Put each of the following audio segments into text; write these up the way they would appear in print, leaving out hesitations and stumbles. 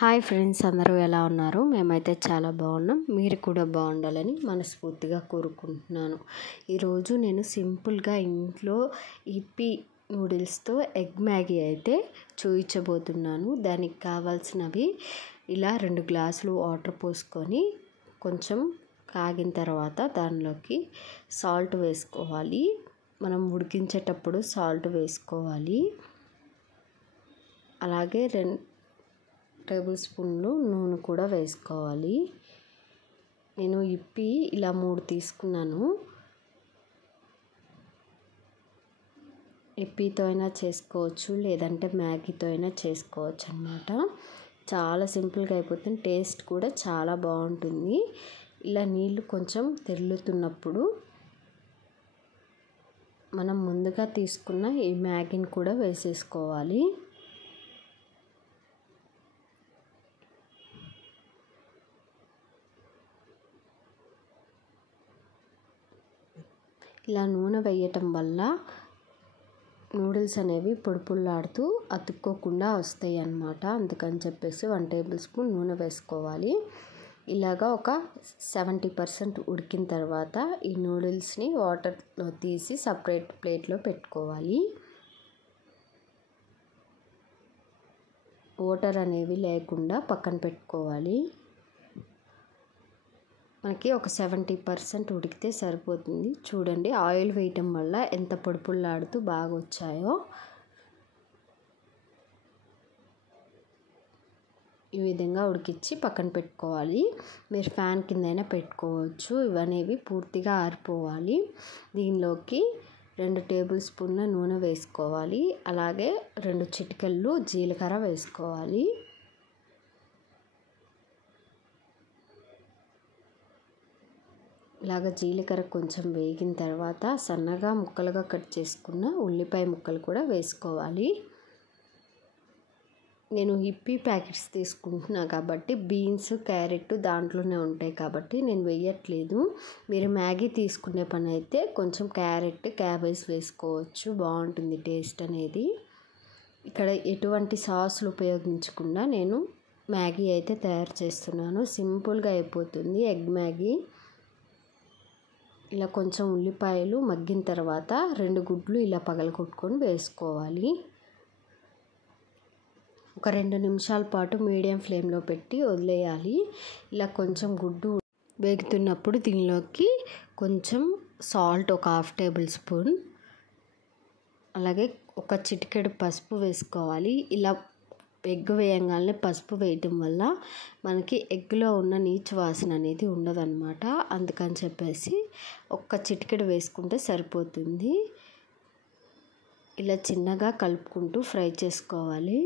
Hi friends, అందరూ ఎలా ఉన్నారు? మేమైతే చాలా బాగున్నాం. మీరు కూడా బాగుండాలని మనస్ఫూర్తిగా కోరుకుంటున్నాను. ఈరోజు నేను సింపుల్గా ఇంట్లో ఇప్పి నూడిల్స్తో ఎగ్ మ్యాగీ అయితే చూపించబోతున్నాను. దానికి కావాల్సినవి ఇలా 2 గ్లాసులు వాటర్ పోసుకొని కొంచెం కాగిన తర్వాత దానిలోకి సాల్ట్ వేసుకోవాలి. మనం ఉడికించేటప్పుడు సాల్ట్ వేసుకోవాలి. అలాగే 2 టేబుల్ స్పూన్లు నూనె కూడా వేసుకోవాలి. నేను ఇప్పి ఇలా 3 తీసుకున్నాను. ఇప్పితో అయినా చేసుకోవచ్చు, లేదంటే మ్యాగీతో అయినా చేసుకోవచ్చు అన్నమాట. చాలా సింపుల్గా అయిపోతుంది. టేస్ట్ కూడా చాలా బాగుంటుంది. ఇలా నీళ్ళు కొంచెం తెరులుతున్నప్పుడు మనం ముందుగా తీసుకున్న ఈ మ్యాగీని కూడా వేసేసుకోవాలి. ఇలా నూనె వేయటం వల్ల నూడిల్స్ అనేవి పొడిపుల్లాడుతూ అతుక్కోకుండా వస్తాయి అన్నమాట. అందుకని చెప్పేసి 1 టేబుల్ స్పూన్ నూనె వేసుకోవాలి. ఇలాగా ఒక 70% ఉడికిన తర్వాత ఈ నూడిల్స్ని వాటర్లో తీసి సపరేట్ ప్లేట్లో పెట్టుకోవాలి. వాటర్ అనేవి లేకుండా పక్కన పెట్టుకోవాలి. మనకి ఒక 70% ఉడికితే సరిపోతుంది. చూడండి, ఆయిల్ వేయటం వల్ల ఎంత పొడిపుల్లాడుతూ బాగా వచ్చాయో. ఈ విధంగా ఉడికించి పక్కన పెట్టుకోవాలి. మీరు ఫ్యాన్ కిందైనా పెట్టుకోవచ్చు. ఇవనేవి పూర్తిగా ఆరిపోవాలి. దీనిలోకి 2 టేబుల్ స్పూన్ల నూనె వేసుకోవాలి. అలాగే 2 చిటికెళ్ళు జీలకర్ర వేసుకోవాలి. ఇలాగ జీలకర్ర కొంచెం వేగిన తర్వాత సన్నగా ముక్కలుగా కట్ చేసుకున్న ఉల్లిపాయ ముక్కలు కూడా వేసుకోవాలి. నేను ఇప్పి ప్యాకెట్స్ తీసుకుంటున్నా కాబట్టి బీన్స్, క్యారెట్ దాంట్లోనే ఉంటాయి కాబట్టి నేను వేయట్లేదు. మీరు మ్యాగీ తీసుకునే పని అయితే కొంచెం క్యారెట్, క్యాబేజ్ వేసుకోవచ్చు. బాగుంటుంది టేస్ట్ అనేది. ఇక్కడ ఎటువంటి సాసులు ఉపయోగించకుండా నేను మ్యాగీ అయితే తయారు చేస్తున్నాను. సింపుల్గా అయిపోతుంది ఎగ్ మ్యాగీ. ఇలా కొంచెం ఉల్లిపాయలు మగ్గిన తర్వాత 2 గుడ్లు ఇలా పగలగొట్టుకొని వేసుకోవాలి. ఒక 2 నిమిషాల పాటు మీడియం ఫ్లేమ్లో పెట్టి వదిలేయాలి. ఇలా కొంచెం గుడ్డు వేగుతున్నప్పుడు దీనిలోకి కొంచెం సాల్ట్, ఒక 1/2 టేబుల్ స్పూన్, అలాగే ఒక చిటికెడు పసుపు వేసుకోవాలి. ఇలా ఎగ్ వేయంగానే పసుపు వేయటం వల్ల మనకి ఎగ్లో ఉన్న నీచు వాసన అనేది ఉండదన్నమాట. అందుకని చెప్పేసి ఒక్క చిటికెడు వేసుకుంటే సరిపోతుంది. ఇలా చిన్నగా కలుపుకుంటూ ఫ్రై చేసుకోవాలి.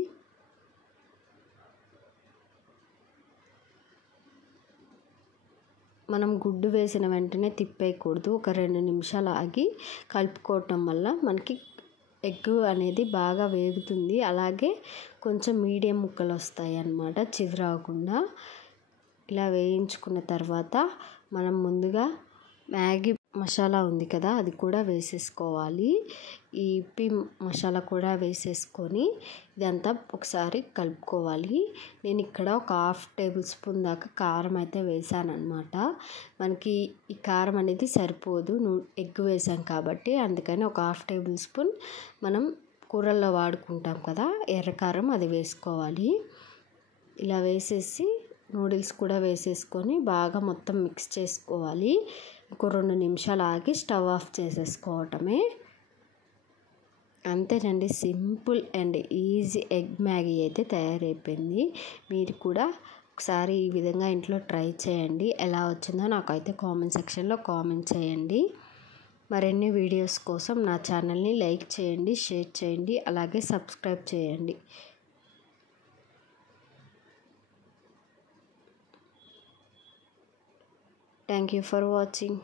మనం గుడ్డు వేసిన వెంటనే తిప్పేయకూడదు. ఒక 2 నిమిషాలు ఆగి కలుపుకోవటం వల్ల మనకి ఎగ్ అనేది బాగా వేగుతుంది. అలాగే కొంచెం మీడియం ముక్కలు వస్తాయి అన్నమాట, చిదురవకుండా. ఇలా వేయించుకున్న తర్వాత మనం ముందుగా మ్యాగీ మసాలా ఉంది కదా, అది కూడా వేసేసుకోవాలి. ఈ ఇప్పి మసాలా కూడా వేసేసుకొని ఇదంతా ఒకసారి కలుపుకోవాలి. నేను ఇక్కడ ఒక 1/2 టేబుల్ స్పూన్ దాకా కారం అయితే వేసానన్నమాట. మనకి ఈ కారం అనేది సరిపోదు, ఎగ్ వేసాం కాబట్టి. అందుకని ఒక 1/2 టేబుల్ స్పూన్ మనం కూరల్లో వాడుకుంటాం కదా ఎర్రకారం, అది వేసుకోవాలి. ఇలా వేసేసి నూడిల్స్ కూడా వేసేసుకొని బాగా మొత్తం మిక్స్ చేసుకోవాలి. ఒక 2 నిమిషాలు ఆగి స్టవ్ ఆఫ్ చేసేసుకోవటమే. అంతేనండి, simple and easy egg Maggi అయితే తయారైపోయింది. మీరు కూడా ఒకసారి ఈ విధంగా ఇంట్లో ట్రై చేయండి. ఎలా వచ్చిందో నాకైతే కామెంట్ సెక్షన్లో కామెంట్ చేయండి. మరిన్ని వీడియోస్ కోసం నా ఛానల్ని లైక్ చేయండి, షేర్ చేయండి, అలాగే సబ్స్క్రైబ్ చేయండి. Thank you for watching.